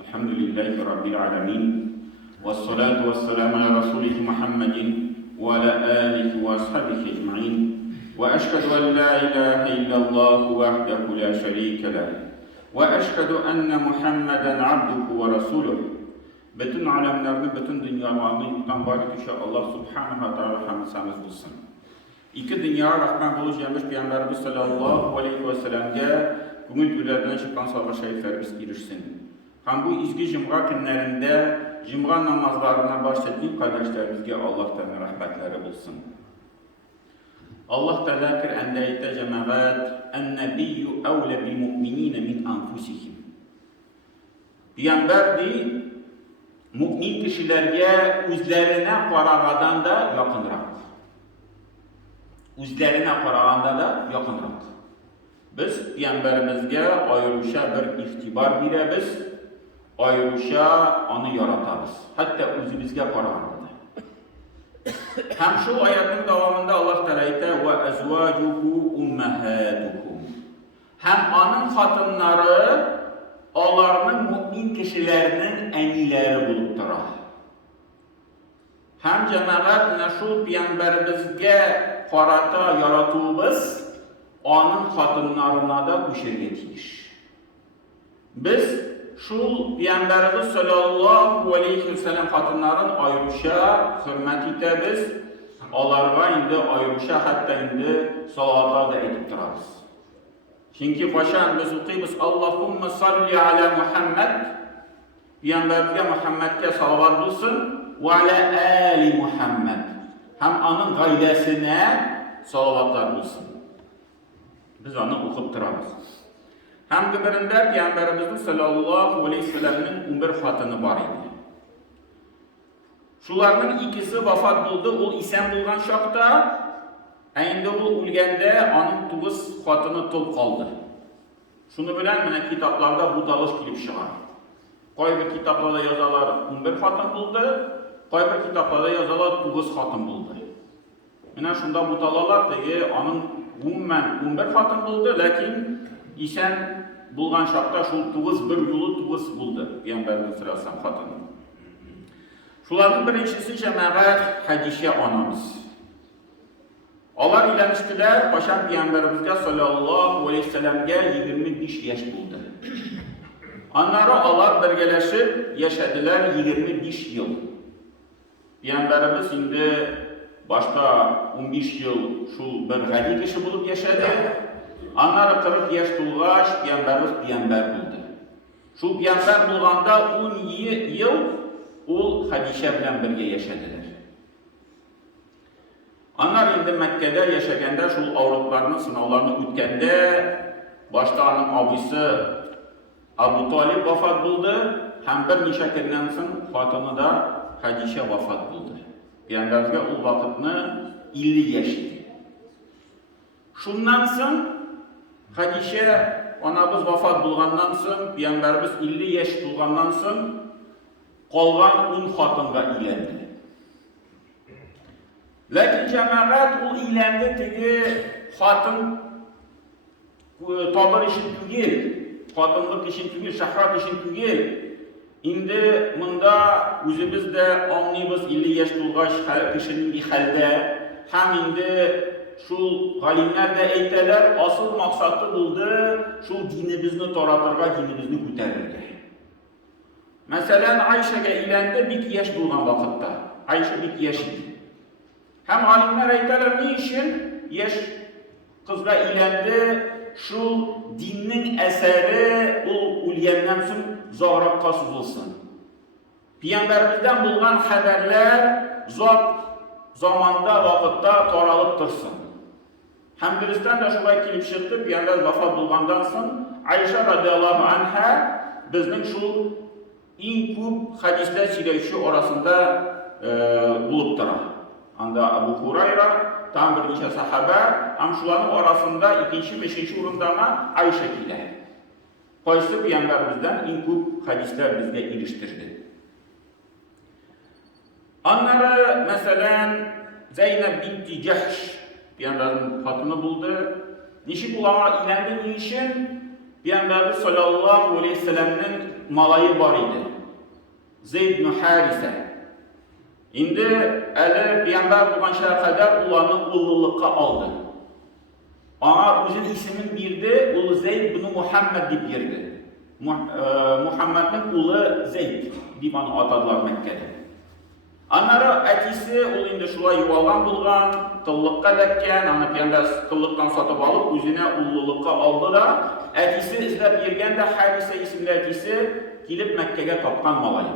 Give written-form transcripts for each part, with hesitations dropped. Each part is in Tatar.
Elhamdülillahi Rabbil alemin. Vessalatu vesselamu ala Resulih Muhammedin ve ala alihi ve ashabihi ecma'in. Ve eşhedü en la ilahe illallah vahdehu la şerike leh. Ve eşhedü enne Muhammeden abduhu ve resuluh. Bütün alemlerini, bütün dünyalarını yurtdan bari düşe Allah subhanahu wa ta'ala hamdisamiz bulsun. İki dünya rahman buluş yemiş Peygamberimiz sallallahu aleyhi ve sellem'e günün güllerden çıkan sabah şeriflerimiz girişsin. Hem bu izgi cımğa günlerinde cımğa namazlarına başladığı kardeşlerimizge Allah'tan rahmetleri bulsun. Allah tezakir endeyte cemaat en-nebiyyü evle bil mu'minine min anfusihim. Peygamber di mümin kişilerge üzlerine qarağadan da yakınrak. Üzlerine qarağanda da yakınrak. Biz Peygamberimizge ayrışa bir ihtibar biremiz, ayrışa onu yaratarız. Hatta özümüzge qarağanda da. Hem şu ayetin devamında Allah Teala ayette ve ezvacuhu ummahatukum. Hem onun kadınları onların mümin kişilerinin enileri bulup durar. Hem cemaat neşul Peygamberimizge qarata yaratığımız onun kadınlarına da kuşergetiyiz. Biz şu Peygamberimiz sallallahu aleyhi ve sellem kadınların ayrışa hürmet ederiz. Onlarga indi ayrışa hatta indi salavatlar da edip durarız. Çünkü başan biz okuyuz Allahümme salli ala Muhammed. Peygamberimize Muhammed'e salavat bulsun ve ala ali Muhammed. Hem onun gailesine salavatlar bulsun. Biz onu okuyup durarız. Hem de birinde Peygamberimizin sallallahu aleyhi ve sellem'in 11 hatını var idi. Şularının ikisi vefat buldu, ol isen bulgan şakta, endi ol ölgende onun 9 hatını tol kaldı. Şunu bilen mene kitaplarda bu dalış kilip çıkar. Kayber kitaplarda yazalar 11 hatın buldu, kayber kitaplarda yazalar 9 hatın buldu. Mene şunda bu dalalar degi onun umumen 11 hatın buldu, lakin isen bulgan şakta şu 9 bir yolu 9 buldu. Peygamberimiz sallallahu aleyhi ve sellem hatını. Şuların birincisi cemaat Hadişe anamız. Onlar ilemiştiler, Paşam Peygamberimizge sallallahu aleyhi ve sellem'ge 25 yaş buldu. Onları onlar birgeleşip yaşadılar 25 yıl. Peygamberimiz şimdi başta 15 yıl şu bir gadi kişi bulup yaşadı. Onları 40 yaş tulgaş Peygamberimiz Peygamber buldu. Şu Peygamber bulganda 10 yıl o Hadişe bilen birge yaşadılar. Onlar indi Mekke'de yaşaganda şu avratlarının sınavlarını ütkende başta onun abisi Abu Talib vefat buldu. Hem bir neçe günden sonra hatını da Hadişe vefat buldu. Peygamberimize o vakitini 50 yaşıydı. Şundan sonra Hadişe anamız vefat bulgandan sonra Peygamberimiz 50 yaş bulgandan sonra kalgan 10 hatınga ilendi. Lakin cemaat o ilendi tegi hatın tabir işin tügel, hatınlık işin tügel, şahrat işin tügel. Indi mında özümüz de anlayımız 50 yaş bulgaç kişinin bir halde hem indi şu galimler de eyteler asıl maksatı buldu şu dinimizni taratırga, dinimizni küterirge. Mesela Ayşe'ge ilendi 1 yaş bulgan vakitte. Ayşe 1 yaş idi. Hem alimler eyteler ne için yaş kızga ilendi şu dinin eseri o ulyennem için zahrakka suzulsun. Peygamberimizden bulgan haberler zat zamanda vakitte taralıp dursun. Hem biristan da şubay kilip çıktı, Peygamber vefat bulgandan sonra Ayşe radıyallahu anha bizning şu en köp hadisler söyleşi orasında bulup durar. Anda Abu Hurayra, tam bir neçe sahaba, hem şuların orasında ikinci, beşinci orundama Ayşe ile. Qaysı Peygamberimizden en köp hadisler bizge iliştirdi. Onları mesela Zeynep binti Cahş Peygamberin hatını buldu. Nişi ulama ilendi niçin? Peygamberimiz sallallahu aleyhi ve sellem'nin malayı var idi. Zeyd ibn Harise. İndi əli Peygamber bulgan şeye kadar ulanı ullulukka aldı. Ama uzun ismin birdi, ulu Zeyd ibn Muhammed deyip yerdi. Muhammed'in ulu Zeyd deyip onu atadılar Mekke'de. Anları etisi ulu indi şulay yuvalgan bulgan, kıllıkka dekken, anı Peygamber kıllıktan satıp alıp üzerine ullulukka aldı da etisi izlep yergen de Harise isimli etisi gelip Mekke'ye tapkan malayı.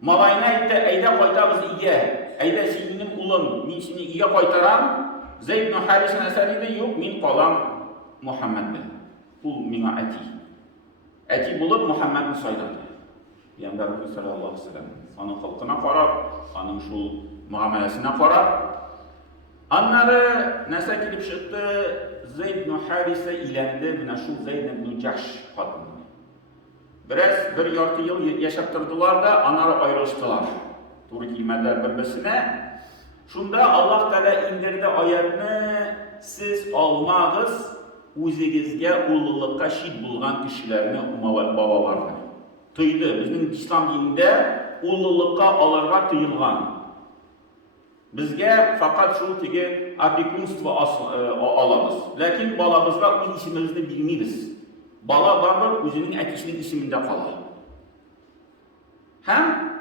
Malayına aytdı, eyde koytağız iye, eyde senin ulun, min seni iye koytaram, Zeyd ibn Harise'nin eseriyle yok, min kalan Muhammed'den. Ul mina eti. Eti bulup Muhammed'in saydadı. Peygamberimiz sallallahu aleyhi ve sellem. Onun halkına qarab, onun şu muamelesine qarab. Anları nese kilip çıktı, Zeyd ibn Harise ilendi, bina şu Zeyd ibn Cahş hatını. Biraz bir yartı yıl yaşattırdılar da anları ayrılıştılar. Doğru kelimediler birbirine. Şunda Allah Teala indirdi ayetini, siz almağız, o'zingizga ulug'likqa shid bo'lgan kishilarni babalarni. Tıydı. Bizim İslam dininde ulug'likqa olarga tıyılgan. Bizge fakat şu tigi apikunstvo alamiz. Lakin balamızga o'z ismimizni bilmaymiz. Bala baribir o'zining akisining ismida qoladi. Hem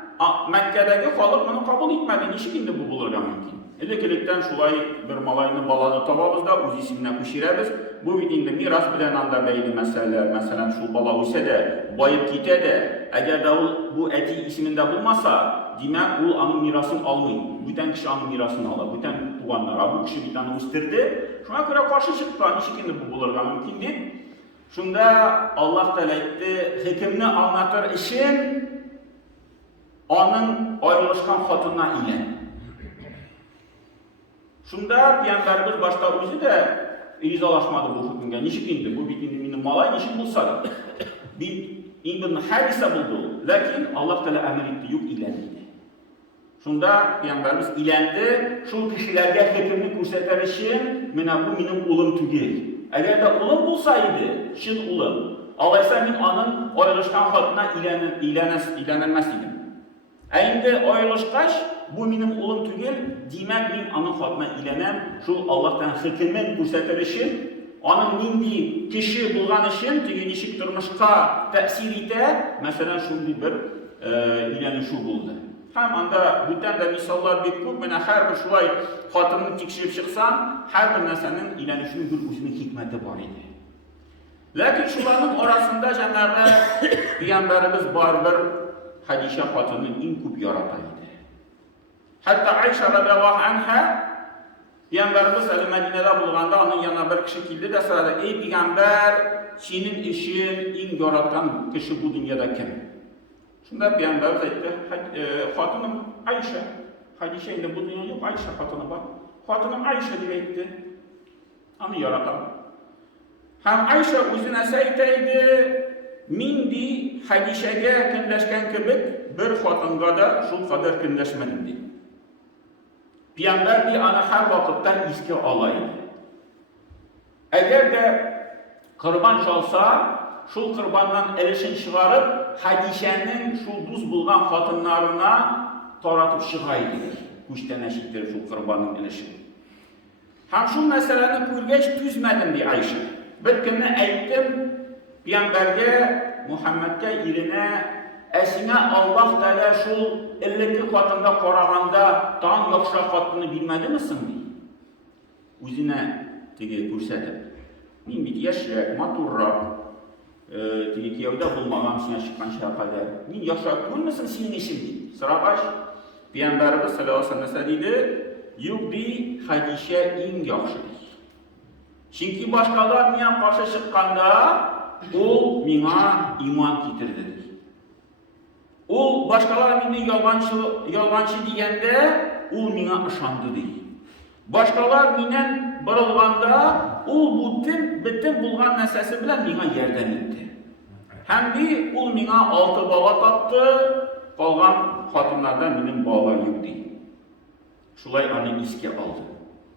Mekke'deki halk bunu kabul etmedi. Nişik indi bu bulurga mümkün? Elekilikten şulay bir malayını balanı tababız da o'z ismine kuşiremiz. Bu vidinde miras bilen anda beyli meseleler. Mesela şu bala olsa da, bayıp gite de, eğer de bu eti isminde bulmasa, demek o onun mirasını almayın. Bütün kişi onun mirasını alır. Bütün tuğanlara, bu kişi bir tane ısırdı. Şuna göre karşı çıktı. Nişik indi bu bulurga mümkün değil. Şunda Allah Teala etti, hükümünü anlatır işin, onun ayrılışkan hatına ile. Şunda Peygamberimiz başta özü de rizalaşmadı bu hükümge. Nişik indi? Bu bitindi malay nişik bulsa da. İbn Harise buldu. Lakin Allah Teala emir etti, yok ilendi. Şunda Peygamberimiz ilendi. Şu kişilerge hükümünü gösterir için bu benim ulum tügel. Eğer de ulum bulsaydı, şid ulum. Alaysa min onun ayrılışkan hatına ilenilmez idim. Eğinde ayrılışkaş, bu benim ulum tügel, demek min onun hatına ilenem, şu Allah'tan hükümün gösterir için, onun nindi kişi bulgan için, tügü nişik durmuşka tesir ite, mesela şimdi bir ileni şu buldu. Hem anda bütün de misallar bir köp, her bir şulay hatını tekşirip çıksan, her bir nesenin ilenişinin bir uzun hikmeti var idi. Lakin şuların orasında Cenab-ı Peygamberimiz baribir Hadişe hatının en köp yarataydı. Hatta Ayşe radıyallahu anha Peygamberimiz Medine'de bulganda onun yanına bir kişi geldi de sırada ey Peygamber senin işin en yaratan kişi bu dünyada kim? Şunda Peygamberimiz etti hatınım Ayşe. Hadişe'yle bu dünya yok Ayşe hatını var. Hatınım Ayşe diye etti. Onu yaratan. Hem Ayşe özüne seyteydi. Mindi Hadişe'ye kinleşken kibik bir hatınga da şu kadar kinleşmedim diye. Peygamber bir ana her vakitte iski alaydı. Eğer de kurban çalsa, şu kurbandan elişini çıkarıp Hadişe'nin şu duz bulgan hatınlarına taratıp çıkaydı. Kuşten eşittir şu kurbanın elişini. Hem şu meseleni kurgeç düzmedim diye Ayşe. Bir günü eğittim, Peygamber'e, Muhammed'e irine, esine Allah Teala şu 52 katında qaraganda dan yaxşı katını bilmedi misin diye. Özüne tege gösterdi. Min bit yaşrak, maturrak, tege kiyevde bulmağam sine çıkan şeye kadar. Min yaşrak görmesin senin işin diye. Sıra baş, Peygamberimiz sallallahu aleyhi ve sellem dedi, yok di Hadişe en yaxşı. Çünkü başkalar mine karşı çıkkanda, o mina iman getirdi. O başkalar meni yalvancı diyende, o mina ışandı değil. Başkalar minen bırılganda, o bütün bulgan nesesi bilen mina yerden etti. Hem de o mina 6 bala tattı, kalgan hatınlardan benim bağlar yok değil. Şulay anı iske aldı.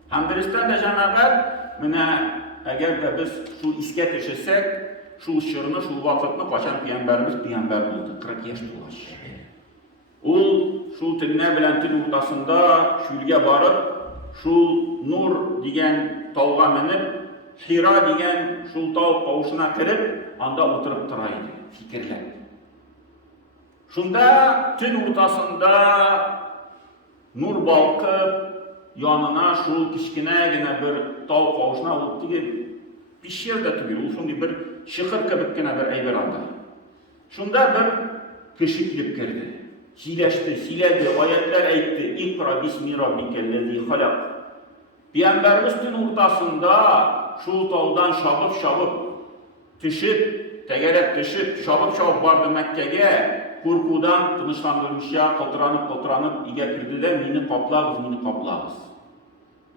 Hem biristan da Cenab-ı Hak, eğer de biz şu iske teşirsek, шул чорны, шул вакытны качан пәйгамбәрбез пәйгамбәр булды, 40 яшь тулгач. Ул шул төнне белән төн уртасында чүлгә барып, шул Нур дигән тауга менеп, Хира дигән шул тау кавышына кереп, анда утырып тора иде, фикерләп. Шунда төн уртасында Нур балкып, янына шул кичкенә генә бер тау кавышына ул теге пещер дә түгел, ул шундый бер шихыр кебек кенә бер әйбер анда. Шунда бер кеше килеп керде. Сөйләште, сөйләде, аятлар әйтте. Иқра бисми раббикаллази халак. Пәйгамбәрбез төн уртасында шул таудан шабып, төшеп, тәгәрәп төшеп, шабып барды Мәккәгә. Куркудан тынычландырмыйча, калтыранып өйгә кирде дә, мине каплагыз.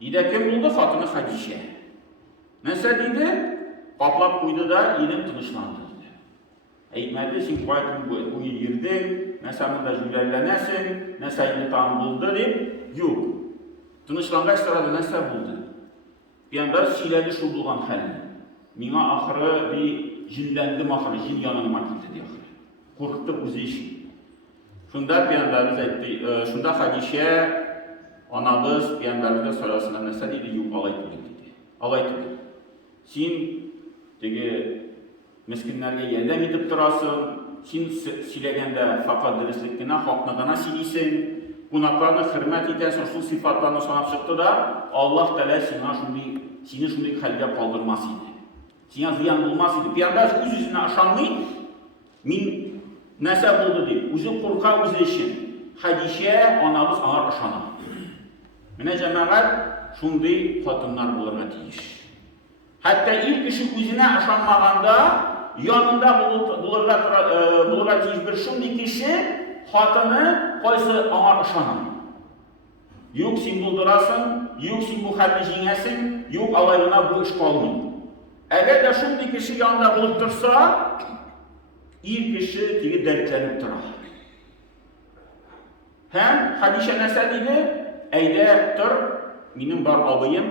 Өйдә кем булды? Хатыны Хадиша. Нәрсә диде? Каплап куйды да, ирем тынычланды. Әйтмәде, син кайтып буй йөрдең, нәрсә монда җүләлләнәсең, нәрсә инде там булды дип, юк. Тынычлангач торады, нәрсә булды? Пәйгамбәр сөйләде шул булган хәлне. Миңа ахыры җилләндем, ахыры җин яныма килде ди ахыры. Куркытып үзе өчен. Шунда пәйгамбәрбез әйтте, шунда Хадиша анабыз пәйгамбәргә сорасына нәрсә диде? Юк, алай түгел диде. Алай түгел. Син теге мескиннәргә ярдәм итеп торасың, син сөйләгәндә фақат дөреслекне генә, хакны гына сөйлисең, кунакларны хөрмәт итәсең, шул сыйфатларны санап чыкты да, Аллаһ Тәала сине шундый хәлгә калдырмас иде. Сиңа зыян булмас иде. Пәйгамбәр үз-үзенә ышанмый, мин нәрсә булды дип, үзе курка үзе өчен. Хадиша анабыз аңар ышана. Менә җәмәгать шундый хатыннар булырга тиеш. Хәтта ilk кеше үзенә ышанмаганда, янында булырга тиеш бер шундый кеше, хатыны кайсы аңар ышана. Юк, син булдырасың, юк, син бу хәлне җиңәсең, юк, алай гына бу эш калмый. Әгәр дә шундый кеше янында булып торса, ilk кеше теге дәртләнеп тора. Һәм Хадиша нәрсә диде? Әйдә, тор, минем бар абыем,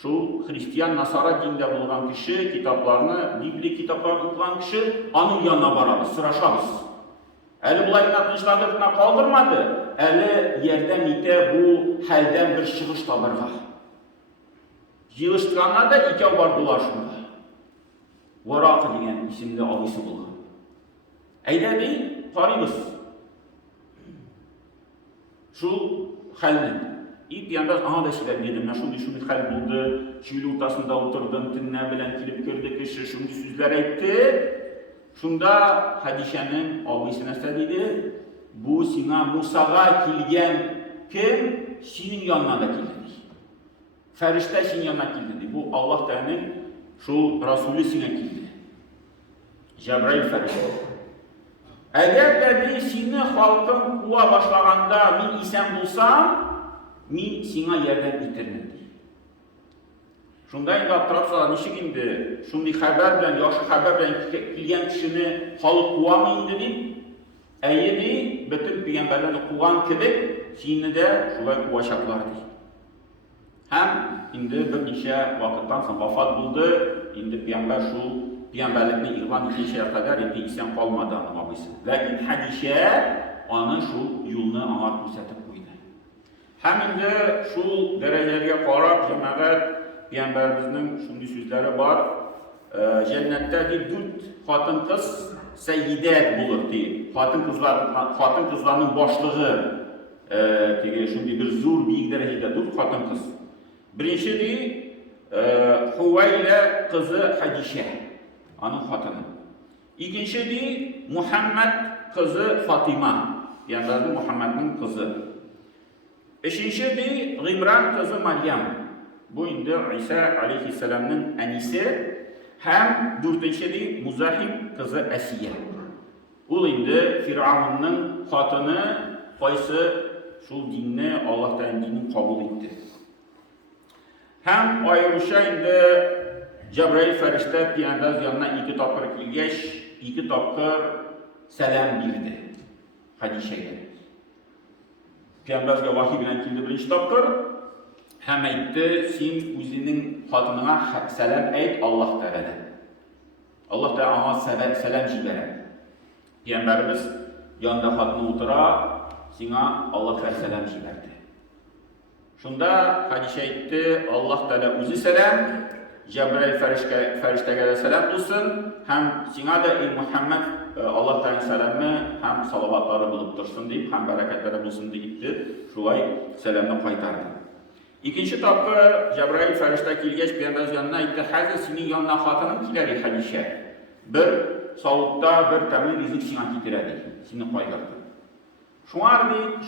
шул христиан насара диндә булган кеше, китапларны, Библия китапларын укыган кеше, аның янына барабыз, сорашабыз. Әле булай гына тынычландырып кына калдырмады, әле ярдәм итә бу хәлдән бер чыгыш табырга. Җыелыштырганнар да икәү бардылар шунда. Вараҡа дигән исемле абыйсы булган. Әйдә ди, карыйбыз. Шул хәлне. Пәйгамбәр аңа да сөйләп бирде, менә шундый хәл булды, чүл уртасында утырдым, төннә белән килеп керде кеше, шундый сүзләр әйтте. Шунда Хадишаның абыйсы нәрсә диде? Бу сиңа Мусага килгән кем синең янына да килде. Фәрештә синең янына килде ди. Бу Аллаһ Тәгаләнең шул Расулы сиңа килде. Җабраил фәрештә. Әгәр дә сине халкың куа башлаганда мин исән булсам, мин сиңа ярдәм итермен. Шунда инде аптырап, ничек инде шундый хәбәр белән, яхшы хәбәр белән килгән кешене халык куамы инде дип, әйе ди, бөтен пәйгамбәрләрне куган кебек, сине дә шулай куачаклар ди. Һәм инде берничә вакыттан соң вафат булды, инде пәйгамбәр шул пәйгамбәрлекне игълан итүчә кадәр инде исән калмады аның абыйсы. Ләкин Хадиша аны шул юлны аңа күрсәтеп куйды. Һәм инде шул дәрәҗәләргә карап җәмәгать Пәйгамбәрбезнең шундый сүзләре бар. Җәннәттә ди 4 хатын-кыз сәйидәт булыр ди. Хатын-кызларның башлыгы теге шундый бер зур биек дәрәҗәдә 4 хатын-кыз. Беренче ди Хувайла кызы Хадиша, аның хатыны. Икенче ди Мухаммад кызы Фатима, Пәйгамбәрнең Мухаммадның кызы. Өченче ди Гимран кызы Марьям. Bu indi İsa aleyhisselamның әнисе, һәм 4-нче ди Музахим кызы Әсия. Ул инде Фиръаунның хатыны, кайсы шул динне, Аллаһ Тәгалә динен кабул итте. Һәм аеруча инде Җабраил фәрештә Пәйгамбәр янына 2 тапкыр килгәч, 2 тапкыр сәлам бирде Хадишәгә. Пәйгамбәргә вахи белән килде беренче тапкыр. Һәм әйтте, син үзенең хатыныңа сәлам әйт Аллаһ Тәгаләдән. Allah da ona selam jibere. Peygamberimiz yanında hatını otura, sana Allah selam jiberdi. Şunda hadis aytdı, Allah Teala özü selam, Cebrail feriştege de selam olsun, hem sana da Muhammed Allah Teala selamı hem salavatları bulup dursun deyip, hem bereketleri bulsun deyipti. Şulay selamını kaytardı. İkinci tapı Cebrail ferişte kilgeç Peygamberimiz yanına aytdı, hazır senin yanına hatının kileri hadişe. Bir savutta bir temin rizik sana getiredi, seni kaytardı.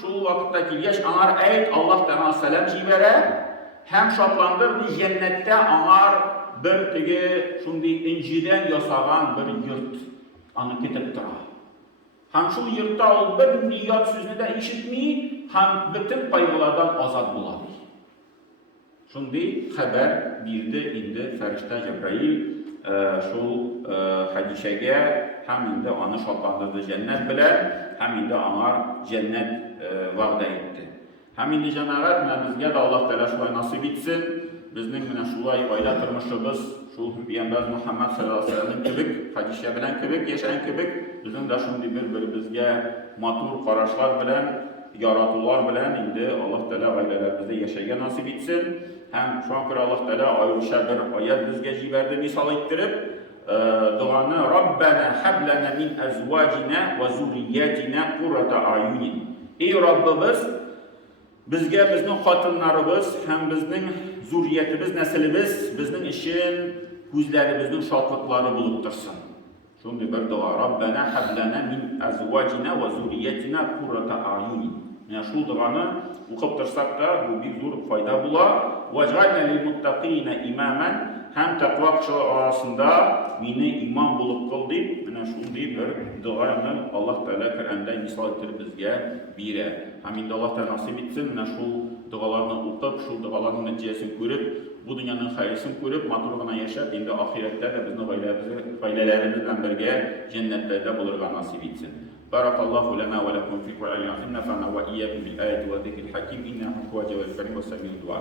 Şu vakitte kilgeç anar ayet Allah Teala selam jibere, hem şartlandırdı cennette anar bir tege şundi inciden yasagan bir yurt anı ketip tura. Hem şu yurtta ol bir niyat sözünü de işitmeyi, hem bütün paygulardan azad buladı. Şundi haber birdi indi ferişte Cebrail şu hadisege hem indi onu şartlandırdı cennet bilen, hem indi anar cennet vaada etti. Hem indi cemaat bizge de Allah Teala şulay nasip etsin. Bizning mana şulay oila turmushimiz şu Peygamber Muhammed sallallahu aleyhi ve sellem kibik, hadisye bilen kibik, yaşayan kibik, bizim de şundi bir-birimizge matur qarashlar bilen, yaratullar bilen indi Allah Teala oilalarimizde yaşayan nasip etsin. Hem şu an Allah Teala ayrıca bir ayet bizge jiberdi misal ettirip, duanı Rabbena hablana min azvacina ve zurriyatina qurrata ayunin. Ey Rabbimiz, bizge bizning xotinlarimiz hem bizning zurriyatimiz, neslimiz bizning için ko'zlarimizning şadlıkları bulup dursun. Şunday bir dua. Rabbena hablana min azvacina ve zurriyatina qurrata ayunin. Yani şu duanı okup dursak da bu bir zor fayda bula. Vec'alna lil muttaqina imamen, hem takva kişiler arasında meni imam bulup kıl deyip, yani şunday bir duayını Allah Teala Kur'an'da misal ettirip bizge bire. Hem indi Allah Teala nasip etsin, yani şu dualarını okup, şu duaların neticesini görüp, bu dünyanın hayırlısını görüp, maturluğuna yaşayıp, indi ahirette de bizim ailelerimizle birge cennetlerde bulurga nasip etsin. Barakallahu lana ve lekum fi Kur'an-ı Azim, nefa'na ve iyyakum bil ayati ve zikril hakim, innehu huve cevel kerim ve semî'ud du'a.